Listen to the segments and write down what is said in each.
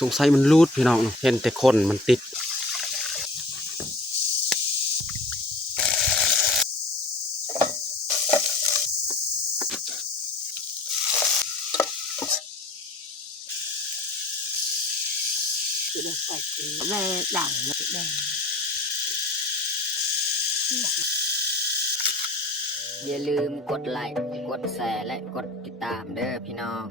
สงสัยมันรูดพี่น้องเห็นแต่คนมันติดแม่ดังเลยแม่อย่าลืมกดไลค์กดแชร์และกดติดตามเด้อพี่น้อง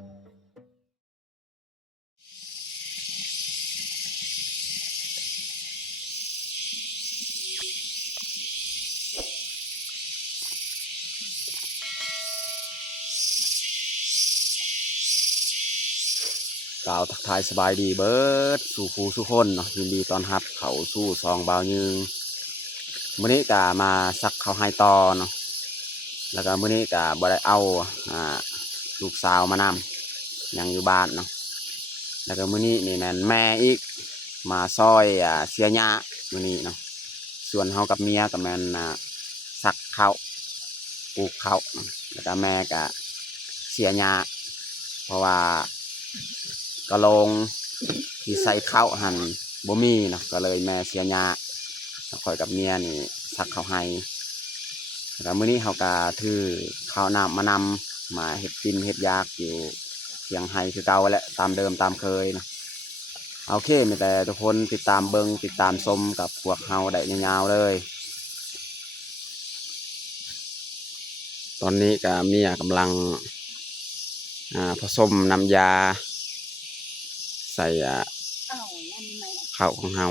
กล่าวทักทายสบายดีเบิร์ดสู่ฟูสู่คนเนาะยินดีต้อนรับเขาสู่ซองบาวยืงมื้อนี้กะมาซักเขาให้ต่อเนาะแล้วก็มื้อนี้กะบ่ได้เอาลูกสาวมานำยังอยู่บ้านเนาะแล้วก็มื้อนี้นี่แม่นแม่อีกมาซอยเสียหญ้ามื้อนี้เนาะส่วนเฮากับเมียก็แม่นซักข้าวปลูกข้าวแล้วก็แม่ก็เสียหญ้าเพราะว่ากระโลงที่ใส่ข้าวหั่นบ่มีเนาะก็เลยแม่เสียหญ้าคอยกับเมียนี่ซักข้าวให้แล้วมื้อนี้เฮาก็ถือข้าวน้ำมานำมาเฮ็ดกินเฮ็ดยากอยู่เถียงไห้คือเก่าแหละตามเดิมตามเคยนะโอเคมีแต่ทุกคนติดตามเบิ่งติดตามชมกับพวกเฮาได้ยาวๆเลยตอนนี้ก็เมียกำลังผสมน้ำยาใส่ข้าวของเฮา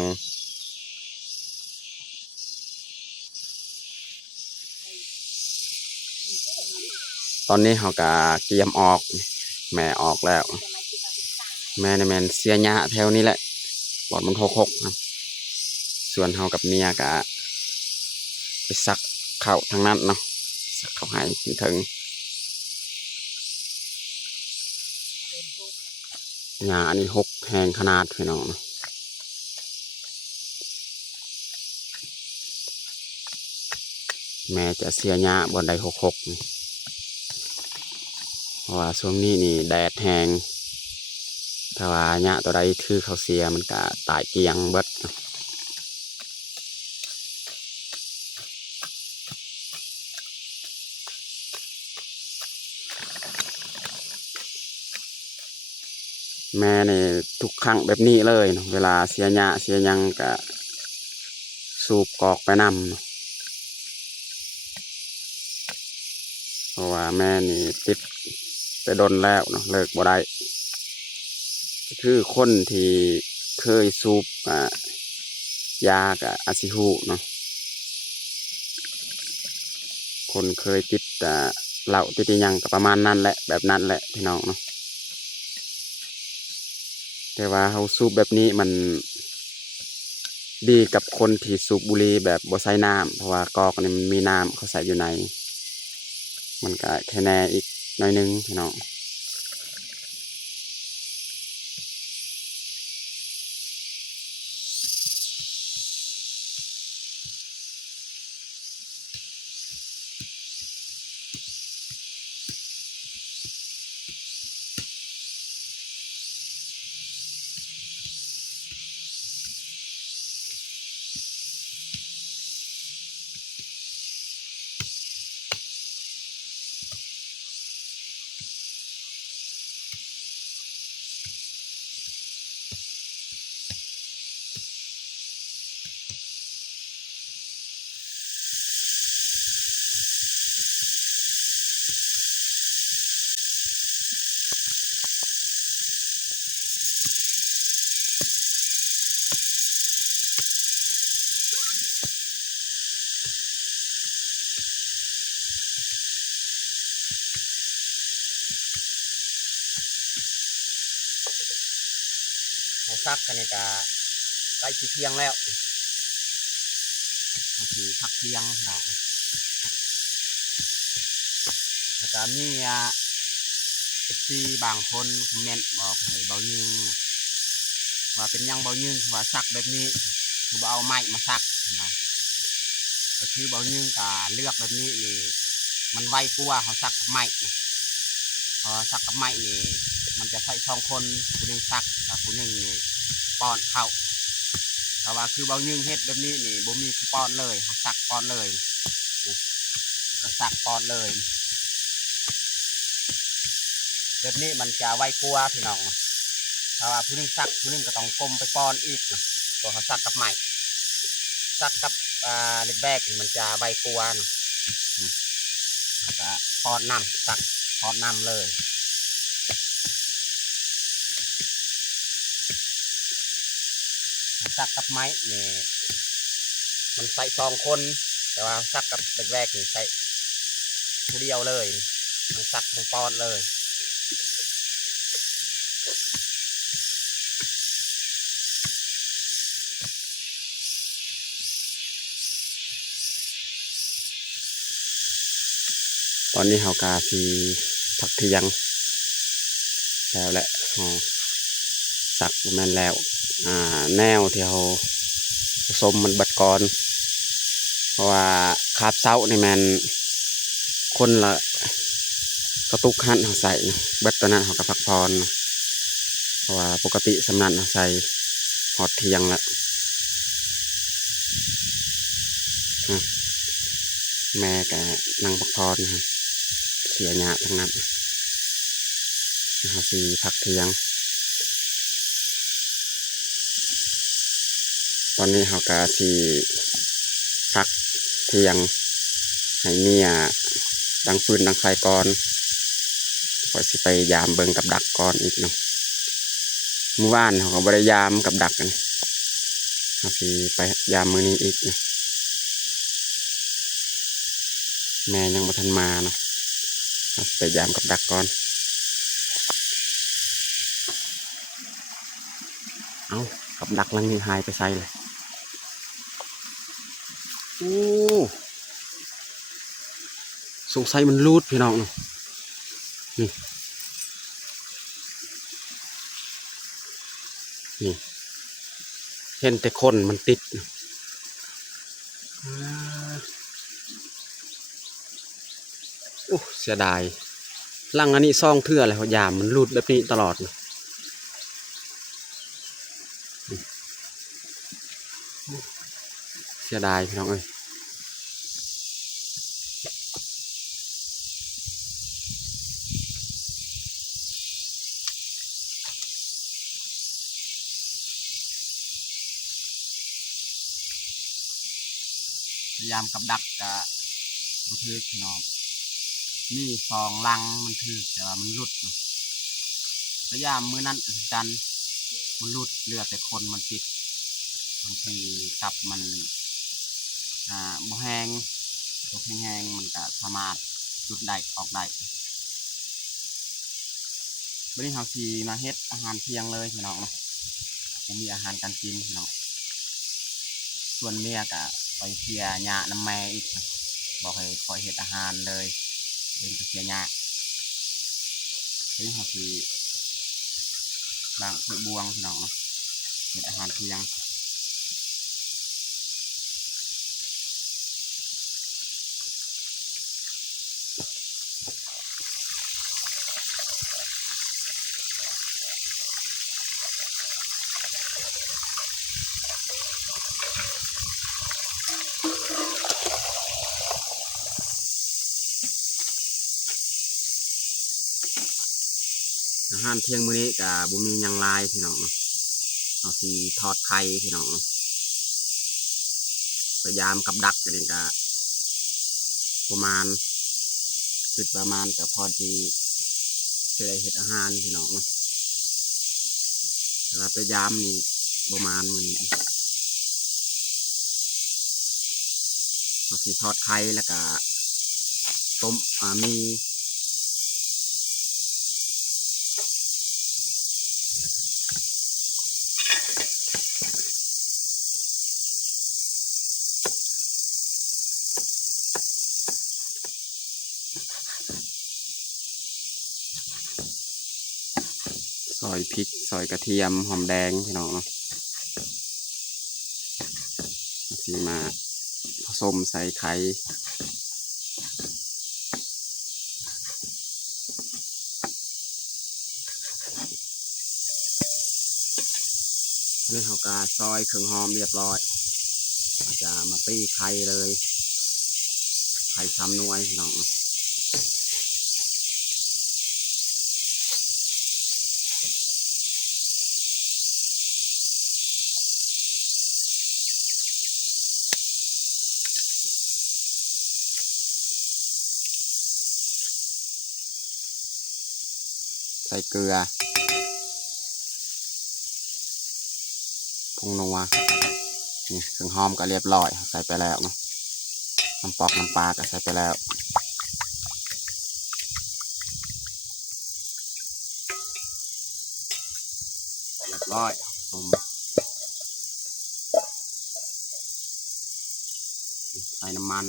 ตอนนี้เฮาก็เตรียมออกแม่ออกแล้วแม่ในแม่นเสียหญ้าแถวนี้แหละปอดมันหกครับส่วนเฮากับเมียก็ไปซักข้าวทางนั้นเนาะซักข้าวให้ถึงหญ้าอันนี้หกแห้งขนาดพี่น้องแม่จะเสียหญ้าบนใดหกเพราะว่าช่วงนี้นี่แดดแห้งถ้าว่าหญ้าตัวใดถือเขาเสียมันก็ตายเกลียงเบิดแม่เนี่ยทุกครั้งแบบนี้เลยเวลาเสียหญ้าเสียยังก็สูบกอกไปนำเพราะว่าแม่นี่ติดไปดนแล้วเนาะเลิกบ่ได้คือคนที่เคยสูบยากับอาซิฮูเนาะคนเคยติดเหล้าติดยังกับประมาณนั้นแหละแบบนั้นแหละพี่น้องเนาะแต่ว่าเขาสูบแบบนี้มันดีกับคนที่สูบบุหรี่แบบบ่ใส่น้ำเพราะว่ากอกนี่มันมีน้ำเขาใส่อยู่ในมันก็แค่แน่อีกหน่อยนึงพี่น้องเขาซักกันนี่ก็ใกล้เที่ยงแล้วคือพักเที่ยงเราแล้วก็มีที่บางคนคอมเมนต์บอกให้เบายิงว่าเป็นยังเบายิงว่าซักแบบนี้คือเอาไม้มาซักนะก็คือเบายิงก็เลือกแบบนี้นี่มันไวกว่าเขาซักกับไม้เพราะซักกับไม้นี่ มันจะใส่ช่องคนผู้หนึ่งซักกับผู้หนึ่งนี่ป้อนเข้าแต่ว่าคือเบายึงเฮ็ดแบบนี้นี่บ่มีผู้ป้อนเลยเขาซักป้อนเลยก็ซักป้อนเลยแบบนี้มันจะไวกลัวพี่น้องถ้าว่าผู้หนึ่งซักผู้หนึ่งก็ต้องก้มไปป้อนอีกนะตัวเขาซักกับใหม่ซักกับเล็กแบกมันจะไวกลัวนะก็ป้อนน้ำซักป้อนน้ำเลยซักกับไม้เนี่ยมันใส่2 คนแต่ว่าซักกับแรกๆนี่ใส่ผู้เดียวเลยทั้งซักทั้งป้อนเลยตอนนี้เฮากาสีผักเทียงแล้วแหละสักแม่นแล้วแนวที่เขาผสมมันบัดก่อนเพราะว่าคาบเสาในแมนคนละกระตุกหันเขาใส่เบัดตอนนั้นเขาก็พักพรเพราะว่าปกติสำนักเขาใส่หอดเทียงละแม่ก็นั่งพักพรเสียหยาทั้งนั้นเขาสีผักเทียงตอนนี้เขาก็สีพักเทียงให้เมียดังฟืนดังไฟก่อนคอยสิไปยามเบิงกับดักก่อนอีกเนาะเมื่อวานเขาก็บริยามกับดักกันเขาสิไปยามมื้อนี้อีกเนาะแม่ยังบ่ทันมาเนาะเขาสิไปยามกับดักก่อนเอากับดักลังนี้หายไปใส่เลยโอ้สงสัยมันรูดพี่น้องนี่นี่เห็นแต่คนมันติดโอ้เสียดายลังอันนี้ซ่องเทื่ออะไรยามมันรูดแบบนี้ตลอดเสียดายพี่น้องเอ้ยพยายามกับดักกับบถือพี่น้องนี่2 ลังมันถือแต่ว่ามันรุดพยายามมือนั้นกันมันรุดเรือแต่คนมันติดบางทีกับมันบ่แห้งบ่แห้งมันก็สามารถรุดได้ออกได้วันนี้เราสีมาเฮ็ดอาหารเที่ยงเลยพี่น้องเนาะผมมีอาหารการกินพี่น้องส่วนเมียก็ไปเสียหญ้าน้ำแม่อีกบอกให้คอยเฮ็ดอาหารเลยเป็นเสียหญ้าวันนี้เราสีล้างถ้วยบวงพี่น้องเนาะเฮ็ดอาหารเที่ยงอาหารเที่ยงมื้อนี้ก็บ่มีหยังหลายพี่น้องเนาะเอาสีทอดไข่พี่น้องพยายามกับดักกันนี่ก็ประมาณคือประมาณก็พอที่จะได้เฮ็ดอาหารพี่น้องแต่ว่าพยายามนี่ประมาณมื้อนี้เอาสีทอดไข่แล้วก็ต้มมีซอยพริกซอยกระเทียมหอมแดงพี่น้องสีมาผสมใส่ไข่ นี่เขากาซอยเครื่องหอมเรียบร้อยจะมาตีไข่เลยไข่ช้ำนวยน้องใส่เกลือผงนัวนี่เครื่องหอมก็เรียบร้อยใส่ไปแล้วเนาะน้ำปอกน้ำปลาก็ใส่ไปแล้วเรียบร้อยใส่น้ำมัน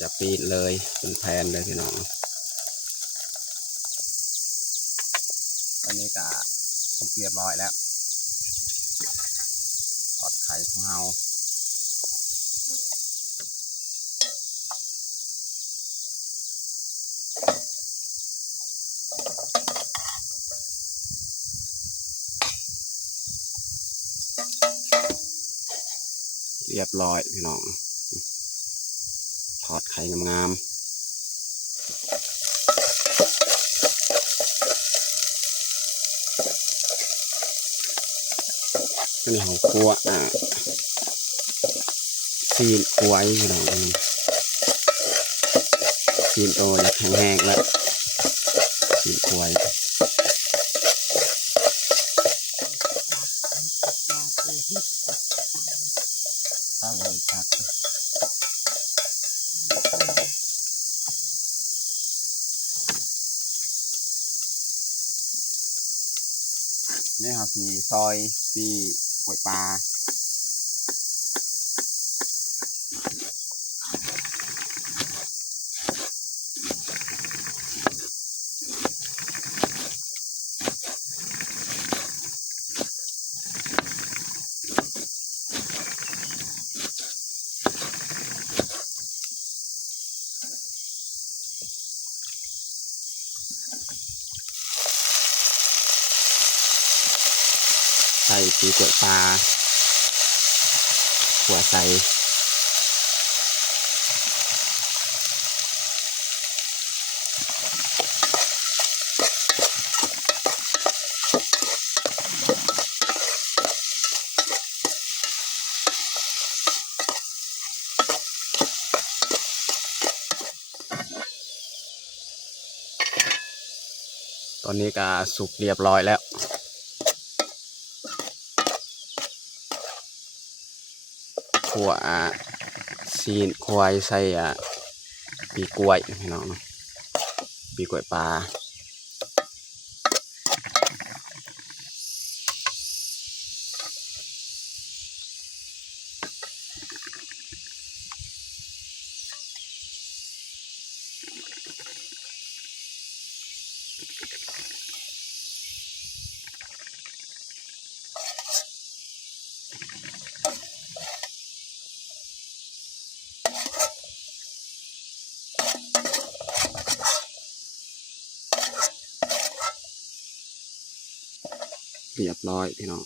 จะปีดเลยเป็นแผ่นเลยพี่น้องตอนนี้ก็สุกเรียบร้อยแล้วทอดไข่ของเราเรียบร้อยพี่น้องทอดไข่งามๆนี่ของครัวซีนครัวพี่น้องซีนโตจะแห้งๆแล้วซีนครัวตั้งเลยครับนี่ครับสีซอยสีกล้วยปลาใส่สีกล้วยปลาหัวใส่ตอนนี้ก็สุกเรียบร้อยแล้วขัวซีนควายใส่ปีกล้วยพี่น้องเนาะปีกล้วยปลาเรียบร้อยพี่น้อง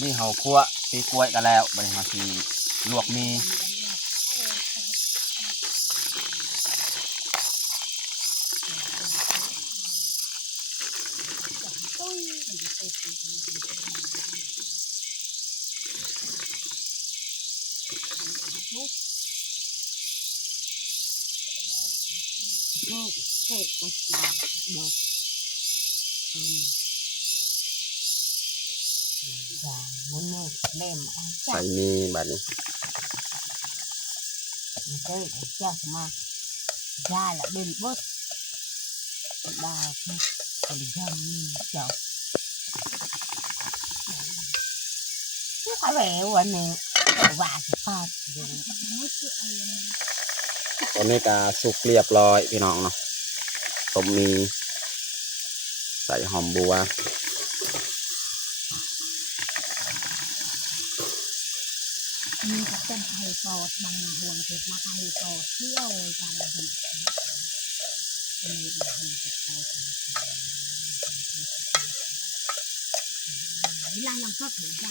นี่เขาคั่วปีกล้วยกันแล้วบริหารทีลวกมี dạ muốn nghe đem ăn ใส่ chắc มีบัดนี้ cái chắc mà ra là bên bớt đào không còn dầm chậu nó phải bèo anh nè và thì phạt rồi ตอนนี้ก็สุกเรียบร้อยพี่น้องเนาะต้มมีใส่หอมบัว nhưng các chân thầy cột bằng huồng thì mà thầy cột thiếu ra là bị là làm phép để ra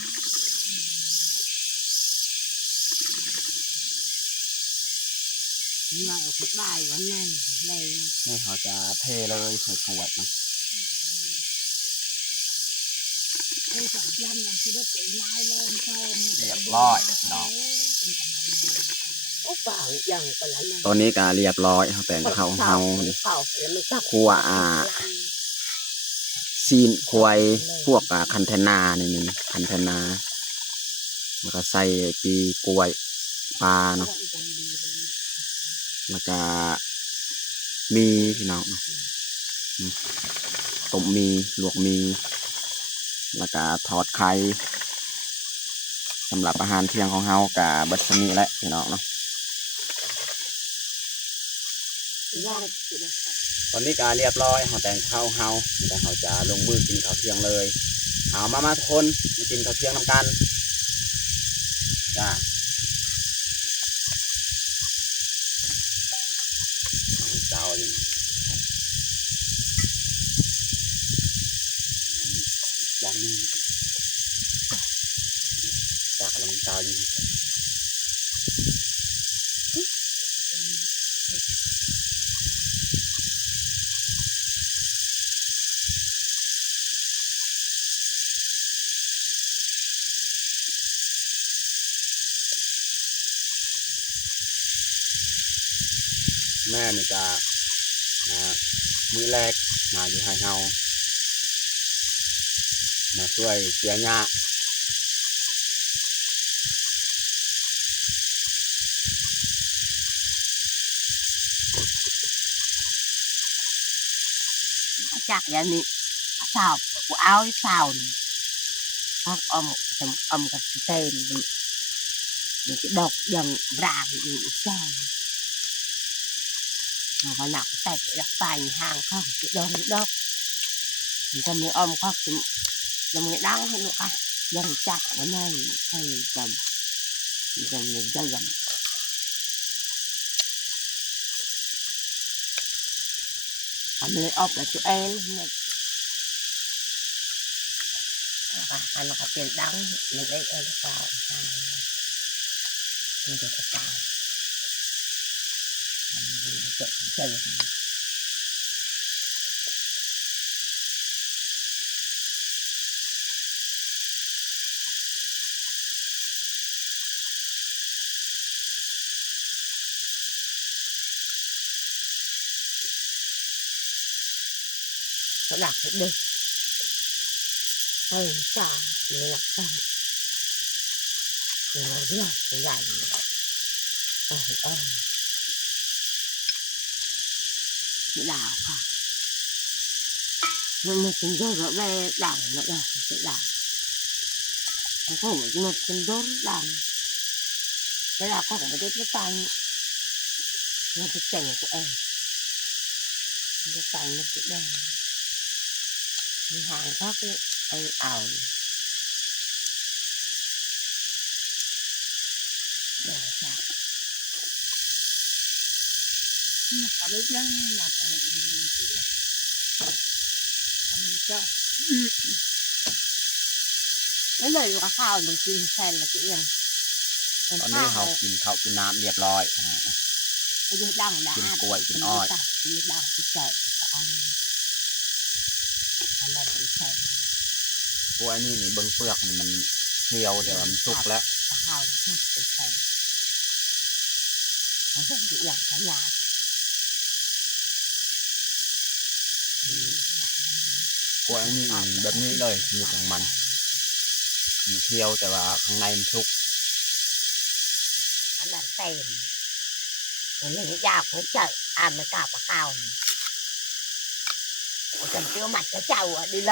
lại ở cái bài vấn này này นี่เขาจะเทเลยใส่ขวดนะ ôi chọn dân là chỉ được để lai lên thôi เรียบร้อยพี่น้อง úp vào dần còn lại ตอนนี้ก็เรียบร้อยเขาแต่งข้าวเฮานี่ khẩu là mình cắt คั่วซีนควายพวกคันเทนานี่คันเทนาแล้วก็ใส่ปีกล้วยปลาเนาะแล้วก็มีพี่น้องเนาะต้มมีลวกมีแล้วก็ทอดไข่สำหรับอาหารเที่ยงของเฮากับบัดนี้แหละพี่น้องเนาะ ra ตอนนี้ก็เรียบร้อยเขาแต่งข้าวเฮาแต่เขาจะลงมือกินข้าวเที่ยงเลยเอามาทุกคนมากินข้าวเที่ยงนำกันจ้าเจ้าอยู่อย่างนี้จากกำลังเจ้าอยู่แม่นี่จะมือแรกมาอยู่ให้เฮามาช่วยเสียหญ้า chặt vậy nè xào của áo xào các ông cái tên mình cái độc dần ra thì sao mà nào cái tay đặt tay hàng không cái đòn độc mình cầm những ông không thì làm cái đắng hay nữa dần chặt ở này hay cầm những dây dầm anh lấy ốc là chỗ em này anh nó có tiền đắng mình lấy em vào mình được cái tài mình chơi nó đặt được đi ơi sao mình đặt sao mình nói là cái dài ơi cái đào à mình tính rồi nó về đào nó đào cái đào nó có một cái đốt đào cái đào có một cái tay nó cái chành của em cái tay nó cái đào hàng khác ấy anh ảo để sao nhưng mà biết đó là mình cho cái lời của khao mình tin xem là cái gì ตอนนี้เขากินข้าวกินน้ำเรียบร้อยนะ cái gì đằng đãกินกล้วยกินอ้อย cái gì đằng cái chợ anh là cái chợ กล้วยนี่เบิ่งเปลือกนี่มันเคี้ยวเดี๋ยวมันสุกแล้ว khao cái chợ nó rất dễ dàng phải nhà กล้วยนี่แบบนี้เลยมีของมัน มีเคี้ยวแต่ว่าข้างในมันสุก anh làm tiền mình lên cái dao của chợ à mới cào quả cao cần tiêu mặt cái trâu đi lên